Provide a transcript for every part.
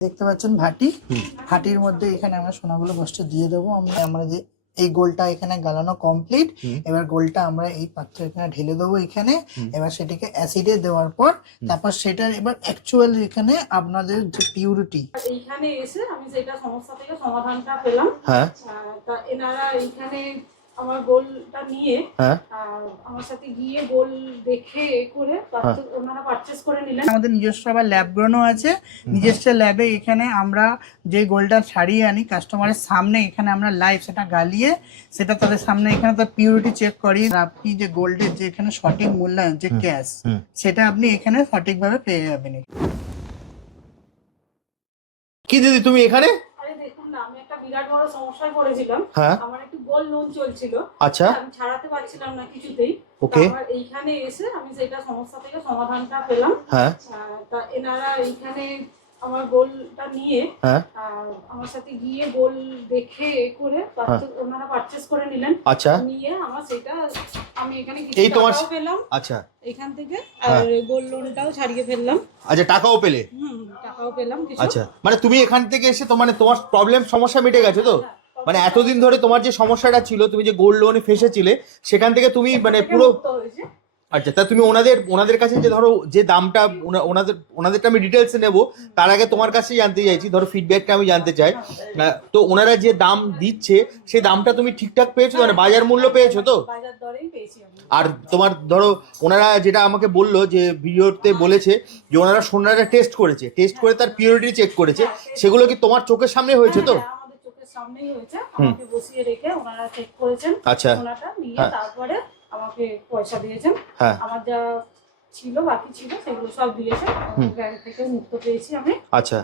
দেখতে পাচ্ছেন ভাটি। ভাটির মধ্যে এখানে আমরা সোনাগুলো বসতে দিয়ে দেবো। আমরা আমরা যে এই গোলটা এখানে গালানো কমপ্লিট এবার গোলটা আমরা এই পাত্র এখানে ঢেলে দেবো এখানে। এবার সেটাকে অ্যাসিডে দেওয়ার পর তারপর সেটার এবার অ্যাকচুয়াল এখানে আপনাদের যে পিউরিটি আর এইখানে এসে আমি সেটা সমস্যা থেকে সমাধানটা পেলাম হ্যাঁ। তা এনারা এইখানে আমার গোলটা নিয়ে হ্যাঁ। আমার সাথে গিয়ে গোল দেখে করে ওনারা পারচেস করে নিলেন। আমাদের নিজস্ব আবার ল্যাব গ্রোনও আছে। নিজস্ব ল্যাবে এখানে আমরা যে গোলটা ছাড়িয়ে আনি কাস্টমারের সামনে এখানে আমরা লাইভ সেটা গালিয়ে সেটা তাদের সামনে এখানে তার পিউরিটি চেক করি আপনি যে গোল্ডের যে এখানে সঠিক মূল্যায়ন যে ক্যাশ সেটা আপনি এখানে সঠিকভাবে পেয়ে যাবেন। কি দিদি তুমি এখানে আরে দেখুন না আমি একটা বিরাট বড় সমস্যায় পড়েছিলাম। হ্যাঁ। আমার একটু গোল লোন চলছিল। আচ্ছা। আমি ছাড়াতে পারছিলাম না কিছুতেই. আমার এইখানে এসে আমি সেটা সমস্যা থেকে সমাধানটা পেলাম। হ্যাঁ। তা এনারা এইখানে আমার গোলটা নিয়ে হ্যাঁ। আমার সাথে গিয়ে গোল দেখে এ করে purchase- ওনারা পারচেস করে নিলেন। আচ্ছা। নিয়ে আমার সেটা আমি এখানে কিছু টাকাও পেলাম। আচ্ছা। এখান থেকে হ্যাঁ। আর গোল লোনটাও ছাড়িয়ে ফেললাম। আচ্ছা টাকাও পেলে? টাকাও পেলাম কিছু আচ্ছা মানে তুমি এখান থেকে এসে তো মানে তোমার প্রবলেম সমস্যা মিটে গেছে তো হ্যাঁ, মানে এতদিন ধরে তোমার যে সমস্যাটা ছিল তুমি যে গোল্ড লোনে ফেসেছিলে সেখান থেকে তুমি মানে পুরো। আচ্ছা তা তুমি ওনাদের ওনাদের কাছে যে ধরো যে দামটা ওনা- ওনাদের ওনাদেরটা আমি ডিটেলসে নেব তার আগে তোমার কাছেই জানতে চাইছি ধরো ফিডব্যাকটা আমি জানতে চাই। তো ওনারা যে দাম দিচ্ছে সেই দামটা তুমি ঠিকঠাক পেয়েছ? মানে বাজার মূল্য পেয়েছ তো? আর তোমার ধরো ওনারা যেটা আমাকে বলল যে ভিডিওতে বলেছে যে ওনারা সোনাটা টেস্ট করেছে টেস্ট করে তার পিওরিটি চেক করেছে। সেগুলো কি তোমার চোখের সামনে হয়েছে তো? হ্যাঁ, সামনেই হয়েছে। আমাকে বসিয়ে রেখে ওনারা চেক করেছেন আচ্ছা। সোনাটা নিয়ে হ্যাঁ। তারপরে আমাকে পয়সা দিয়েছেন। হ্যাঁ। আমার যা ছিল বাকি ছিল সেগুলো সব দিয়েছেন। ব্যাংক থেকে মুক্ত পেয়েছি আমি। আচ্ছা।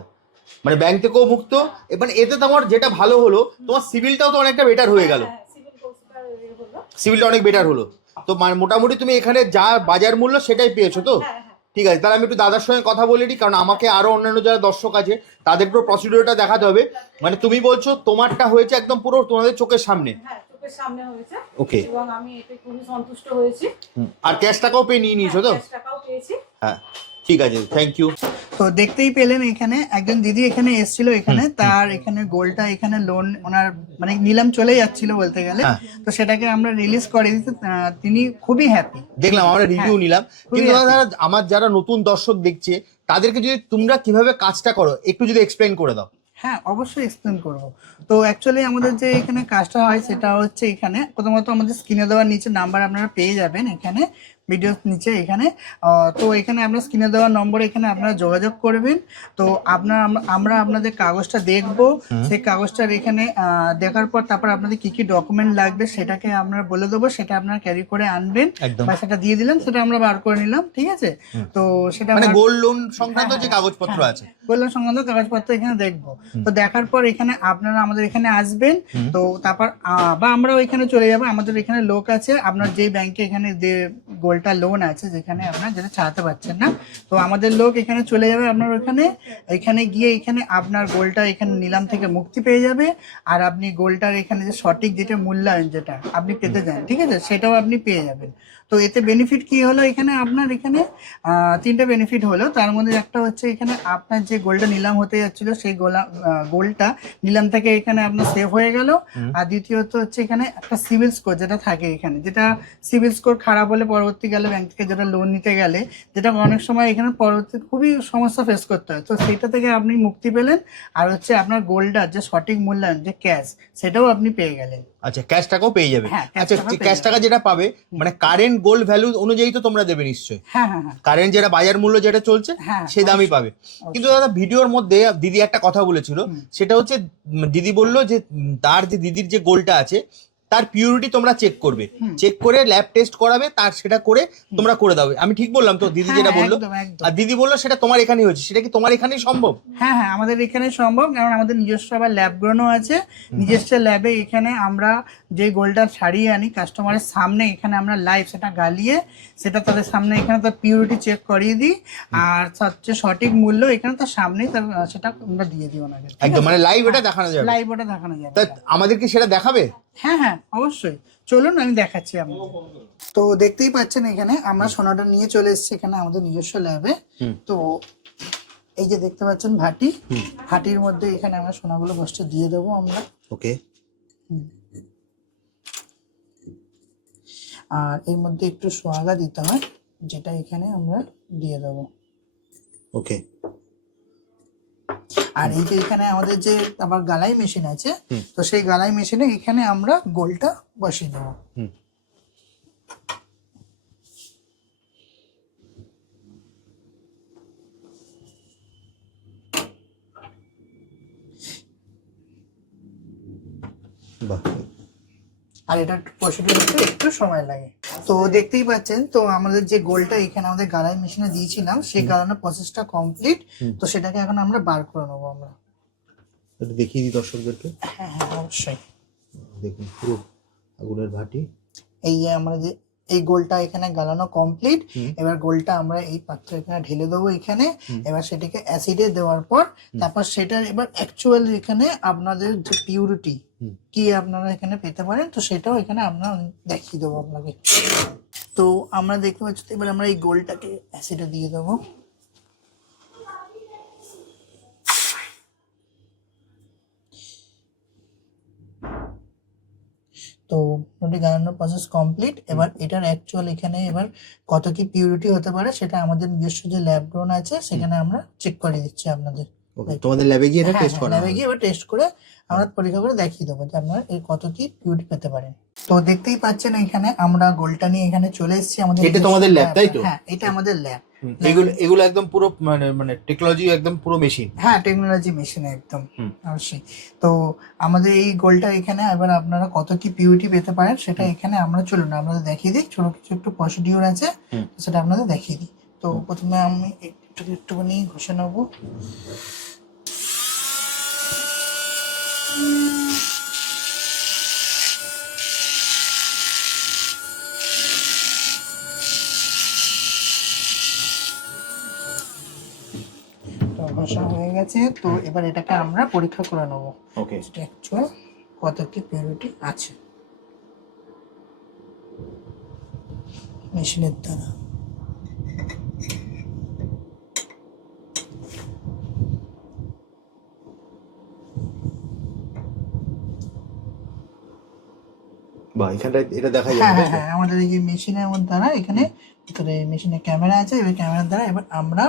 মানে ব্যাংক থেকেও মুক্ত। এবার এতে তোমার যেটা ভালো হলো তোমার সিভিলটাও তো অনেকটা বেটার হয়ে গেল। হ্যাঁ, সিভিল কোর্সটা হলো। সিভিলটা অনেক বেটার হলো। তো মানে মোটামুটি তুমি এখানে যা বাজার মূল্য সেটাই পেয়েছ তো? হ্যাঁ হ্যাঁ। ঠিক আছে তাহলে আমি একটু দাদার সঙ্গে কথা বলে নিই কারণ আমাকে আরও অন্যান্য যারা দর্শক আছে তাদেরকেও প্রসিডিওরটা দেখাতে হবে। মানে তুমি বলছো তোমারটা হয়েছে একদম পুরো তোমাদের চোখের সামনে। হ্যাঁ। চোখের সামনে হয়েছে। ওকে এবং আমি এতে খুবই সন্তুষ্ট হয়েছি। আর ক্যাশ টাকাও পেয়ে নিয়ে নিয়েছো তো? হ্যাঁ, ক্যাশ টাকাও পেয়েছি। হ্যাঁ ঠিক আছে থ্যাংক ইউ তো দেখতেই পেলেন এখানে একজন দিদি এখানে এসেছিল এখানে তার এখানে গোলটা এখানে লোন ওনার মানে নিলাম চলে যাচ্ছিল বলতে গেলে। হ্যাঁ। তো সেটাকে আমরা রিলিজ করে দিতে আহ, তিনি খুবই হ্যাপি দেখলাম আমরা রিভিউ নিলাম। কিন্তু আমার যারা নতুন দর্শক দেখছে তাদেরকে যদি তোমরা কীভাবে কাজটা করো একটু যদি এক্সপ্লেন করে দাও। হ্যাঁ অবশ্যই এক্সপ্লেন করব। তো অ্যাকচুয়ালি আমাদের যে এখানে কাজটা হয়, সেটা হচ্ছে এখানে, প্রথমত আমাদের স্ক্রিনে দেওয়ার নিচে নাম্বার আপনারা পেয়ে যাবেন এখানে। ভিডিওর নিচে এখানে। তো এখানে আপনার স্ক্রিনে দেওয়ার নম্বরে এখানে আপনারা যোগাযোগ করবেন। তো আপনার আমরা আপনাদের কাগজটা দেখব। সেই কাগজটার এখানে দেখার পর তারপর আপনাদের কি কি ডকুমেন্ট লাগবে সেটাকে আমরা বলে দেবো। সেটা আপনারা ক্যারি করে আনবেন বা সেটা দিয়ে দিলাম সেটা আমরা বার করে নিলাম ঠিক আছে? তো সেটা মানে গোল্ড লোন সংক্রান্ত যে হ্যাঁ, কাগজপত্র হ্যাঁ। আছে। বললাম সংক্রান্ত কাগজপত্র এখানে দেখব। তো দেখার পর এখানে আপনারা আমাদের এখানে আসবেন। তো তারপর বা আমরাও এখানে চলে যাব। আমাদের এখানে লোক আছে। আপনার যে ব্যাংকে এখানে গোলটা লোন আছে যেখানে আপনার যেটা চালাতে পারছেন না। তো আমাদের লোক এখানে চলে যাবে আপনার ওখানে। এখানে গিয়ে এখানে আপনার গোলটা এখানে নিলাম থেকে মুক্তি পেয়ে যাবে। আর আপনি গোলটার এখানে যে সঠিক যেটা মূল্যায়ন যেটা আপনি পেতে যান ঠিক আছে? সেটাও আপনি পেয়ে যাবেন। তো এতে বেনিফিট কি হলো এখানে? আপনার এখানে তিনটা বেনিফিট হলো। তার মধ্যে একটা হচ্ছে এখানে আপনার যে গোলটা নিলাম হতে যাচ্ছিল সেই গোলা গোলটা নিলাম থেকে এখানে আপনার সেভ হয়ে গেল। আর দ্বিতীয়ত হচ্ছে এখানে একটা সিভিল স্কোর যেটা থাকে এখানে যেটা সিভিল স্কোর খারাপ হলে পরবর্তী গেলে ব্যাংক থেকে যেটা লোন নিতে গেলে যেটা অনেক সময় এখানে পরবর্তী খুবই সমস্যা ফেস করতে হয়। তো সেটা থেকে আপনি মুক্তি পেলেন। আর হচ্ছে আপনার গোলটার যে সঠিক মূল্যায়ন যে ক্যাশ সেটাও আপনি পেয়ে গেলেন। আচ্ছা ক্যাশ টাকাও পেয়ে যাবে। হ্যাঁ, আচ্ছা ক্যাশ টাকা যেটা পাবে মানে কারেন্ট গোল্ড ভ্যালু অনুযায়ী তো তোমরা দেবে নিশ্চয়ই। হ্যাঁ হ্যাঁ হ্যাঁ। কারেন্ট যেটা বাজার মূল্য যেটা চলছে সেই দামই পাবে। কিন্তু দাদা ভিডিওর মধ্যে দিদি একটা কথা বলেছিল। সেটা হচ্ছে দিদি বলল যে তার যে দিদির যে গোলটা আছে তার পিউরিটি তোমরা চেক করবে। চেক করে ল্যাব টেস্ট করাবে তার সেটা করে তোমরা করে দাও। আমি ঠিক বললাম তো দিদি হ্যাঁ, যেটা বলল? একদম, একদম। আর দিদি বলল সেটা তোমার এখানেই হয়েছে সেটা কি তোমার এখানেই সম্ভব? হ্যাঁ হ্যাঁ আমাদের এখানে সম্ভব কারণ আমাদের নিজস্ব আবার ল্যাব গ্রোনও আছে। নিজস্ব ল্যাবে এখানে আমরা যে গোলটা ছাড়িয়ে আনি কাস্টমারের সামনে এখানে আমরা লাইভ সেটা গালিয়ে সেটা তাদের সামনে এখানে তার পিউরিটি চেক করিয়ে দিই। আর সবচেয়ে সঠিক মূল্য এখানে তার সামনেই তার সেটা আমরা দিয়ে দিই ওনাকে একদম মানে লাইভ এটা দেখানো যাবে। লাইভ ওটা দেখানো যাবে। তা আমাদের কি সেটা দেখাবে? হ্যাঁ হ্যাঁ অবশ্যই। চলুন আমি দেখাচ্ছি আপনাকে। তো দেখতেই পাচ্ছেন এখানে আমরা সোনাটা নিয়ে চলে এসেছি এখানে আমাদের নিজস্ব ল্যাবে তো এই যে দেখতে পাচ্ছেন ভাটি। হুম। ভাটির মধ্যে এখানে আমরা সোনাগুলো ফার্স্টে দিয়ে দেবো আমরা। ওকে। আর এর মধ্যে একটু সোয়াগা দিতে হয় যেটা এখানে আমরা দিয়ে দেবো। ওকে। আর এই যে এখানে আমাদের যে আবার গালাই মেশিন আছে তো সেই গালাই মেশিনে এখানে আমরা গোলটা বসিয়ে দেবো। আর এটা প্রসিডিউর একটু সময় লাগে। তো দেখতেই পাচ্ছেন তো আমাদের যে গোলটা এখানে আমাদের গালাই মেশিনে দিয়েছিলাম সেই গালানোর প্রসেসটা কমপ্লিট তো সেটাকে এখন আমরা বার করে নেব আমরা। একটু দেখিয়ে দিই দর্শকদেরকে। হ্যাঁ হ্যাঁ অবশ্যই। দেখুন পুরো আগুনের ভাটি। এই যে আমরা যে এই গোলটা এখানে গালানো কমপ্লিট এবার গোলটা আমরা এই পাত্রে এখানে ঢেলে দেবো এখানে। এবার সেটাকে অ্যাসিডে দেওয়ার পর তারপর সেটার এবার অ্যাকচুয়াল এখানে আপনাদের যে পিউরিটি। কি আপনারা এখানে পেতে পারেন? তো সেটাও এখানে আমরা দেখিয়ে দেবো আপনাকে। তো আমরা দেখতে পাচ্ছি এবার আমরা এই গোলটাকে অ্যাসিডে দিয়ে দেবো। তো মোটামুটি গালানোর প্রসেস কমপ্লিট এবার এটার অ্যাকচুয়াল এখানে এবার কত কি পিউরিটি হতে পারে সেটা আমাদের নিজস্ব যে ল্যাব গ্রোন আছে সেখানে আমরা চেক করে দিচ্ছি আপনাদের। ওকে তোমাদের ল্যাবে গিয়ে এটা হ্যাঁ, টেস্ট হ্যাঁ, করা ল্যাবে গিয়ে এবার টেস্ট করে আমরা পরীক্ষা করে দেখিয়ে দেবো যে আপনারা এর কত কি পিউরিটি পেতে পারেন তো দেখতেই পাচ্ছেন এখানে আমরা গোলটা নিয়ে এখানে চলে এসেছি আমাদের এটা তোমাদের lab, তাই তো? হ্যাঁ এটা আমাদের ল্যাব এগুলো এগুলো একদম পুরো মানে মানে টেকনোলজি একদম পুরো মেশিন হ্যাঁ টেকনোলজি মেশিন একদম অবশ্যই। তো আমাদের এই গোলটা এখানে এবার আপনারা কত কি পিউরিটি পেতে পারেন সেটা এখানে আমরা চলুন আপনাদের দেখিয়ে দিই। ছোট কিছু একটু প্রসিডিউর আছে সেটা আপনাদের দেখিয়ে দিই। তো প্রথমে আমি একটু একটুখানি ঘষে নেব। তো ঘষা হয়ে গেছে। তো এবার এটাকে আমরা পরীক্ষা করে নেব। ওকে অ্যাকচুয়াল কত কি পিউরিটি আছে। মেশিনের দ্বারা। বাহ এখানটা এটা দেখা হ্যাঁ যাবে হ্যাঁ হ্যাঁ আমাদের এই যে মেশিনের দ্বারা এখানে ভিতরে মেশিনের ক্যামেরা আছে এবার ক্যামেরার দ্বারা এবার আমরা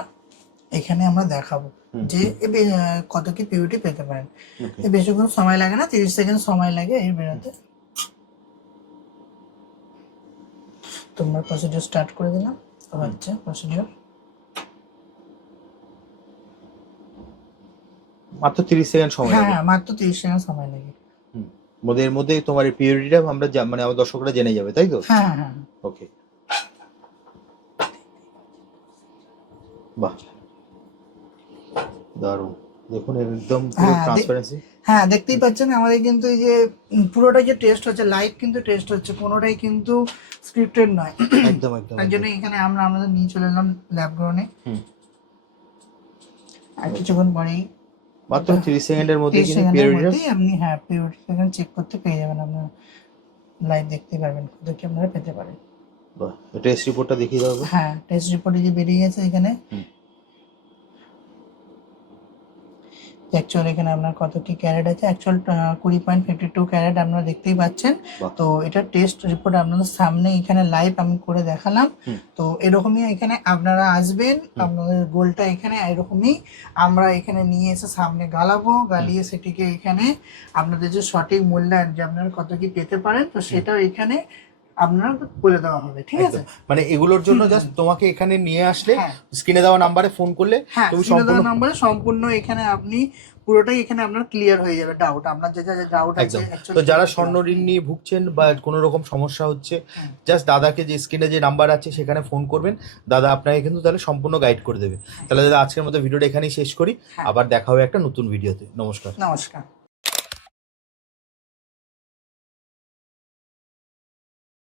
এখানে আমরা দেখাবো যে বে- কত কি পিউরিটি পেতে পারেন। বেশিক্ষণ সময় লাগে না তিরিশ সেকেন্ড সময় লাগে এর বেরোতে। তোমরা প্রসিডিওর স্টার্ট করে দিলাম হচ্ছে প্রসিডিওর মাত্র তিরিশ সেকেন্ড সময় হ্যাঁ হ্যাঁ মাত্র তিরিশ সেকেন্ড সময় লাগে। এর মধ্যে তোমার এই পিরিয়ডটা আমরা জা- মানে আমার দর্শকরা জেনে যাবে তাই তো? হ্যাঁ হ্যাঁ হ্যাঁ। ওকে। বাহ। দারুণ। দেখুন একদম পুরো হ্যাঁ, দে- ট্রান্সপারেন্সি হ্যাঁ দেখতেই পাচ্ছেন আমাদের কিন্তু এই যে উম, পুরোটাই যে টেস্ট হচ্ছে লাইভ কিন্তু টেস্ট হচ্ছে কোনোটাই কিন্তু স্ক্রিপ্টেড নয়। একদম একদম তার জন্য এখানে আমরা আমাদের নিয়ে চলে এলাম ল্যাব গ্রহণে হুম। আর কিছুক্ষণ পরেই মাত্র তিরিশ সেকেন্ডের মধ্যে কিন্তু পিরিয়ড আপনি হ্যাঁ পিরিয়ড সেকেন্ড চেক করতে পেয়ে যাবেন আপনার লাইভ দেখতে পারবেন কত কি আপনারা পেতে পারেন। বাহ টেস্ট রিপোর্টটা দেখিয়ে দাও হ্যাঁ টেস্ট রিপোর্টে যে বেরিয়ে গেছে এখানে হুম। অ্যাকচুয়াল এখানে আপনার কত কি ক্যারেট আছে? অ্যাকচুয়াল কুড়ি পয়েন্ট ফিফটি টু ক্যারেট আপনারা দেখতেই পাচ্ছেন। তো এটা টেস্ট রিপোর্ট আপনাদের সামনে এখানে লাইভ আমি করে দেখালাম। তো এরকমই এখানে আপনারা আসবেন আপনাদের গোলটা এখানে এরকমই আমরা এখানে নিয়ে এসে সামনে গালাবো। গালিয়ে সেটিকে এখানে আপনাদের যে সঠিক মূল্যায়ন যে আপনারা কত কি পেতে পারেন তো সেটাও এখানে আপনার বলে দেওয়া হবে ঠিক আছে? মানে এগুলোর জন্য জাস্ট তোমাকে এখানে নিয়ে আসলে হ্যাঁ। স্ক্রিনে দেওয়া নাম্বারে ফোন করলে হ্যাঁ স্ক্রিনে দেওয়া নম্বরে সম্পূর্ণ এখানে আপনি পুরোটাই এখানে আপনার ক্লিয়ার হয়ে যাবে ডাউট আপনার যে যে ডাউট আছে তো যারা স্বর্ণ ঋণ নিয়ে ভুগছেন বা কোনো রকম সমস্যা হচ্ছে হ্যাঁ। জাস্ট দাদাকে যে স্ক্রিনে যে নাম্বার আছে সেখানে ফোন করবেন। দাদা আপনাকে কিন্তু তাহলে সম্পূর্ণ গাইড করে দেবে। তাহলে দাদা আজকের মতো ভিডিওটা এখানেই শেষ করি। হ্যাঁ। আবার দেখা হবে একটা নতুন ভিডিওতে নমস্কার। নমস্কার।